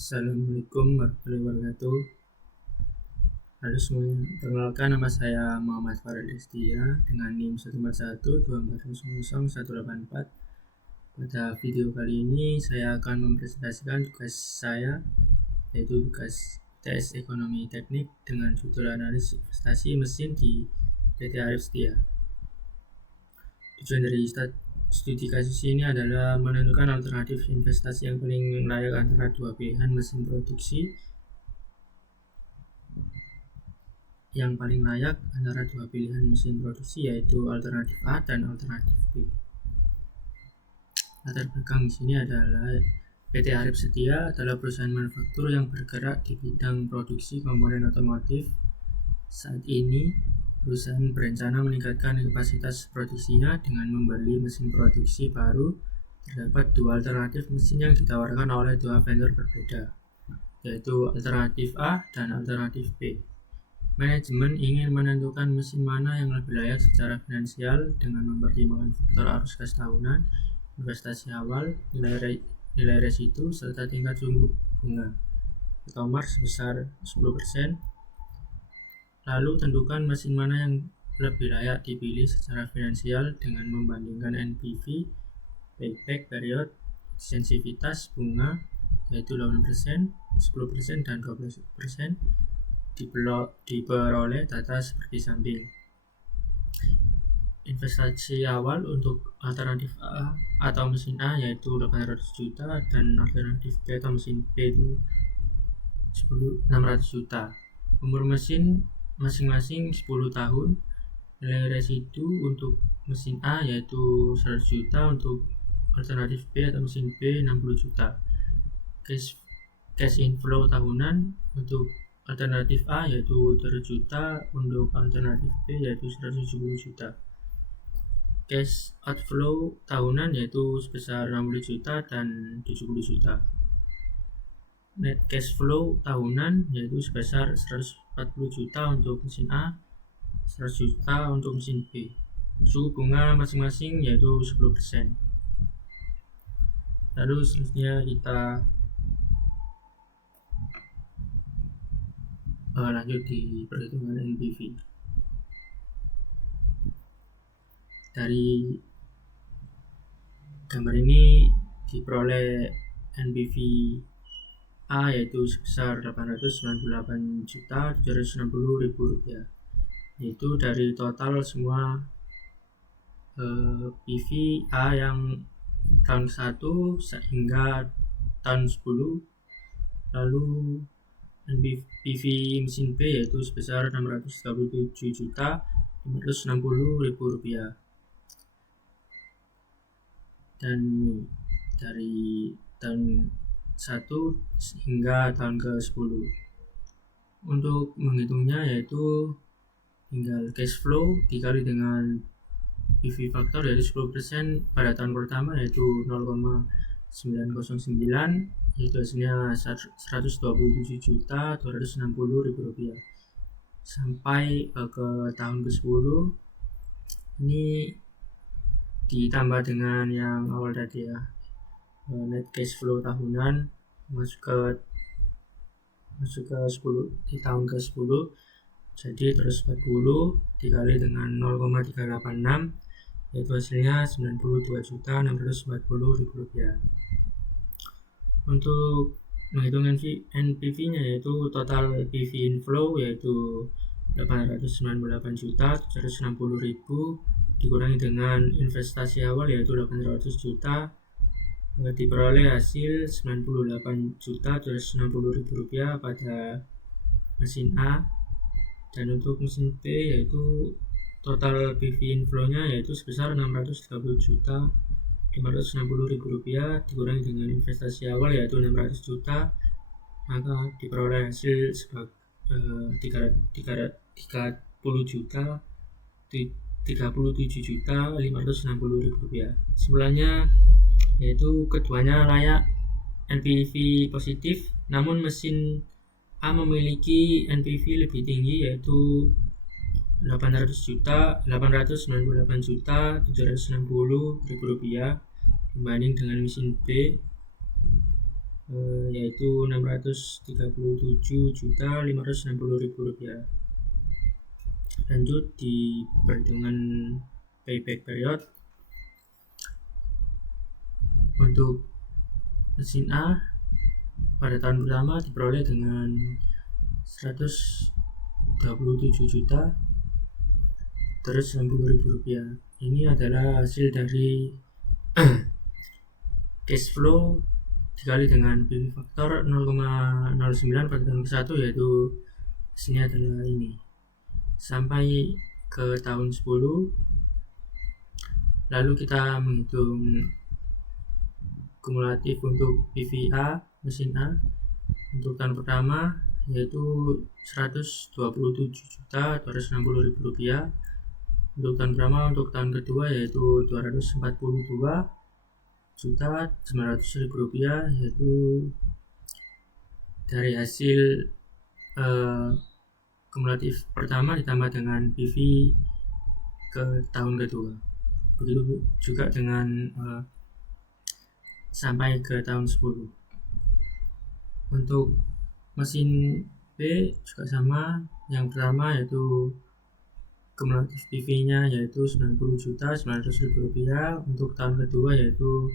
Assalamualaikum warahmatullahi wabarakatuh. Halo semuanya, perkenalkan nama saya Muhammad Farel Destia dengan NIM 14124000184. Pada video kali ini saya akan mempresentasikan tugas saya, yaitu tugas tes ekonomi teknik dengan judul analisis investasi mesin di PT Arif Setia. Tujuan dari studi kasus ini adalah menentukan alternatif investasi yang paling layak antara dua pilihan mesin produksi yaitu alternatif A dan alternatif B. Latar belakang di sini adalah PT Arif Setia adalah perusahaan manufaktur yang bergerak di bidang produksi komponen otomotif. Saat ini perusahaan berencana meningkatkan kapasitas produksinya dengan membeli mesin produksi baru. Terdapat dua alternatif mesin yang ditawarkan oleh dua vendor berbeda, yaitu alternatif A dan alternatif B. Manajemen ingin menentukan mesin mana yang lebih layak secara finansial dengan mempertimbangkan faktor arus kas tahunan, investasi awal, nilai resiko, serta tingkat suku bunga e-commerce sebesar 10%. Lalu tentukan mesin mana yang lebih layak dipilih secara finansial dengan membandingkan NPV, payback period, sensitivitas bunga yaitu 8%, 10%, dan 12%. Diperoleh data seperti samping. Investasi awal untuk alternatif A atau mesin A yaitu 800 juta dan alternatif B atau mesin B itu 600 juta. Umur mesin masing-masing 10 tahun. Nilai residu untuk mesin A yaitu 100 juta, untuk alternatif B atau mesin B 60 juta. Cash inflow tahunan untuk alternatif A yaitu 100 juta, untuk alternatif B yaitu 170 juta. Cash outflow tahunan yaitu sebesar 60 juta dan 70 juta. Net cash flow tahunan yaitu sebesar 140 juta untuk mesin A, 100 juta untuk mesin B. Suku bunga masing-masing yaitu 10%. Lalu selanjutnya kita lanjut di perhitungan NPV. Dari gambar ini diperoleh NPV A yaitu sebesar Rp898.760.000, yaitu dari total semua PV A yang tahun 1 hingga tahun 10. Lalu NPV mesin B yaitu sebesar Rp637.560.000, dan dari tahun 1 hingga tahun ke-10. Untuk menghitungnya yaitu tinggal cash flow dikali dengan PV factor yaitu 10% pada tahun pertama yaitu 0,909, yaitu hasilnya Rp127.260.000. Sampai ke tahun ke-10 ini ditambah dengan yang awal tadi ya, net cash flow tahunan masuk ke 10 di tahun ke-10, jadi terus 40 dikali dengan 0,386 yaitu hasilnya Rp92.640.000. Untuk menghitung NPV nya yaitu total PV inflow yaitu Rp898.760.000 dikurangi dengan investasi awal yaitu Rp800 juta, diperoleh hasil Rp98.760.000 pada mesin A. Dan untuk mesin B yaitu total PV inflow-nya yaitu sebesar Rp630.560.000 dikurangi dengan investasi awal yaitu Rp600 juta, maka diperoleh hasil sebagai Rp37.560.000. Kesimpulannya yaitu keduanya layak NPV positif, namun mesin A memiliki NPV lebih tinggi yaitu Rp898.760.000 dibanding dengan mesin B. yaitu Rp637.560.000. Lanjut di perhitungan payback period. Untuk mesin A pada tahun pertama diperoleh dengan Rp127.390.000. Ini adalah hasil dari cash flow dikali dengan PV faktor 0,09 pada tahun ke-1, yaitu hasilnya adalah ini. Sampai ke tahun 10, lalu kita menghitung kumulatif untuk PVA mesin A untuk tahun pertama yaitu Rp127.260.000. Untuk tahun pertama. Untuk tahun kedua yaitu Rp242.900.000, yaitu dari hasil kumulatif pertama ditambah dengan PV ke tahun kedua. Begitu juga dengan sampai ke tahun 10. Untuk mesin B juga sama. Yang pertama yaitu kumulatif PV-nya yaitu Rp90.900.000. Untuk tahun kedua yaitu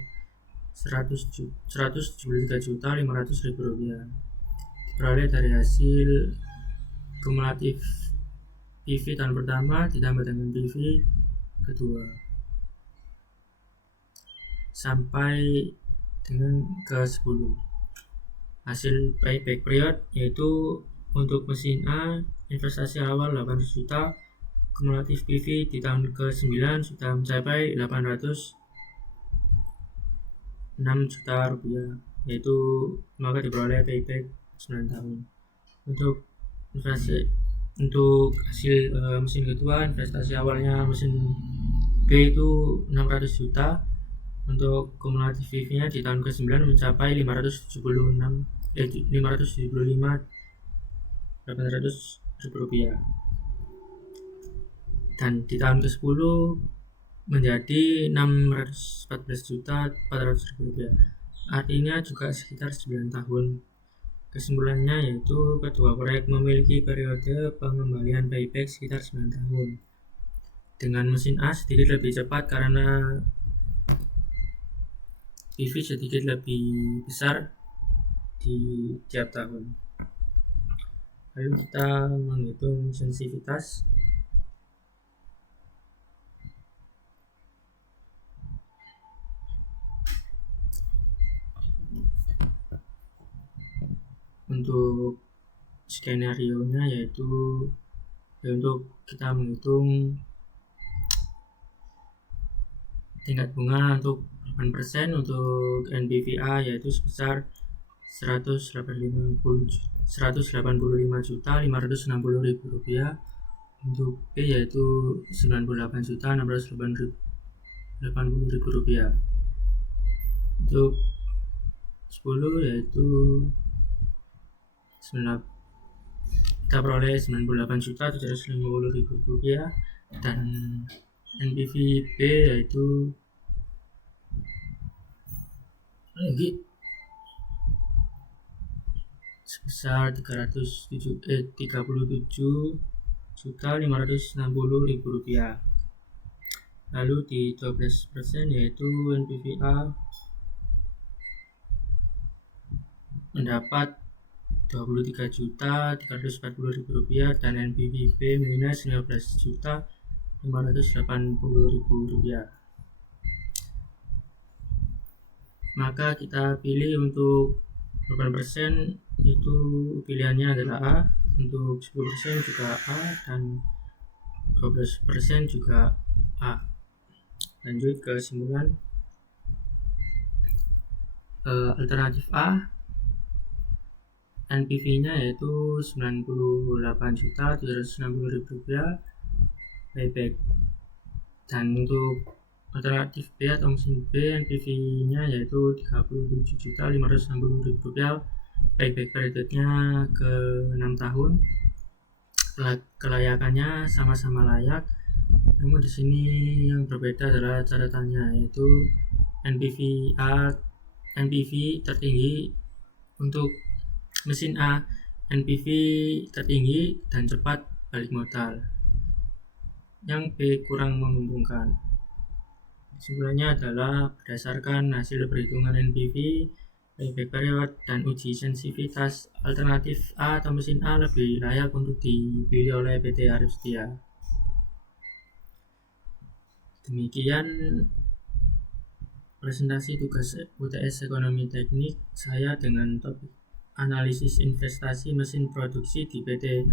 Rp173.500.000. Diperoleh dari hasil kumulatif PV tahun pertama ditambah dengan PV kedua sampai dengan ke 10. Hasil payback period yaitu untuk mesin A investasi awal 800 juta, kumulatif PV di tahun ke-9 sudah mencapai 806 juta rupiah, yaitu maka diperoleh payback 9 tahun. Untuk hasil mesin kedua, investasi awalnya mesin B itu 600 juta. Untuk kumulatif PV-nya di tahun ke-9 mencapai 575.800.000 rupiah. Dan di tahun ke-10 menjadi 614.400.000 rupiah. Artinya juga sekitar 9 tahun. Kesimpulannya yaitu kedua proyek memiliki periode pengembalian payback sekitar 9 tahun. Dengan mesin A sedikit lebih cepat karena PV sedikit lebih besar di tiap tahun. Lalu kita menghitung sensitivitas. Untuk skenario-nya yaitu untuk kita menghitung tingkat bunga untuk 8% untuk NPVA yaitu sebesar Rp185.560.000. Untuk B yaitu Rp98.680.000. Untuk 10 yaitu kita peroleh Rp98.750.000, dan NPV B yaitu sebesar Rp37.560.000. Lalu di 12% yaitu NPVA mendapat Rp23.340.000 dan NPV B minus Rp15.580.000. Maka kita pilih untuk 8% itu pilihannya adalah A, untuk 10% juga A, dan 12% juga A. Lanjut ke kesimpulan. Alternatif A, NPV-nya yaitu Rp98.760.000 payback. Dan untuk alternatif B atau mesin B, NPV-nya yaitu Rp37.560.000, payback periodnya ke 6 tahun. Kelayakannya sama-sama layak, namun di sini yang berbeda adalah catatannya, yaitu NPV tertinggi Untuk mesin A, NPV tertinggi dan cepat balik modal. Yang B kurang menguntungkan. Kesimpulannya adalah berdasarkan hasil perhitungan NPV, payback period, dan uji sensitivitas, alternatif A atau mesin A lebih layak untuk dipilih oleh PT Arif Setia. Demikian presentasi tugas UTS Ekonomi Teknik saya dengan topik analisis investasi mesin produksi di PT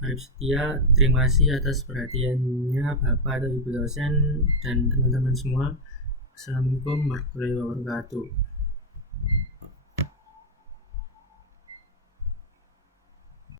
Arif Setia. Terima kasih atas perhatiannya Bapak atau Ibu dosen dan teman-teman semua. Assalamualaikum warahmatullahi wabarakatuh.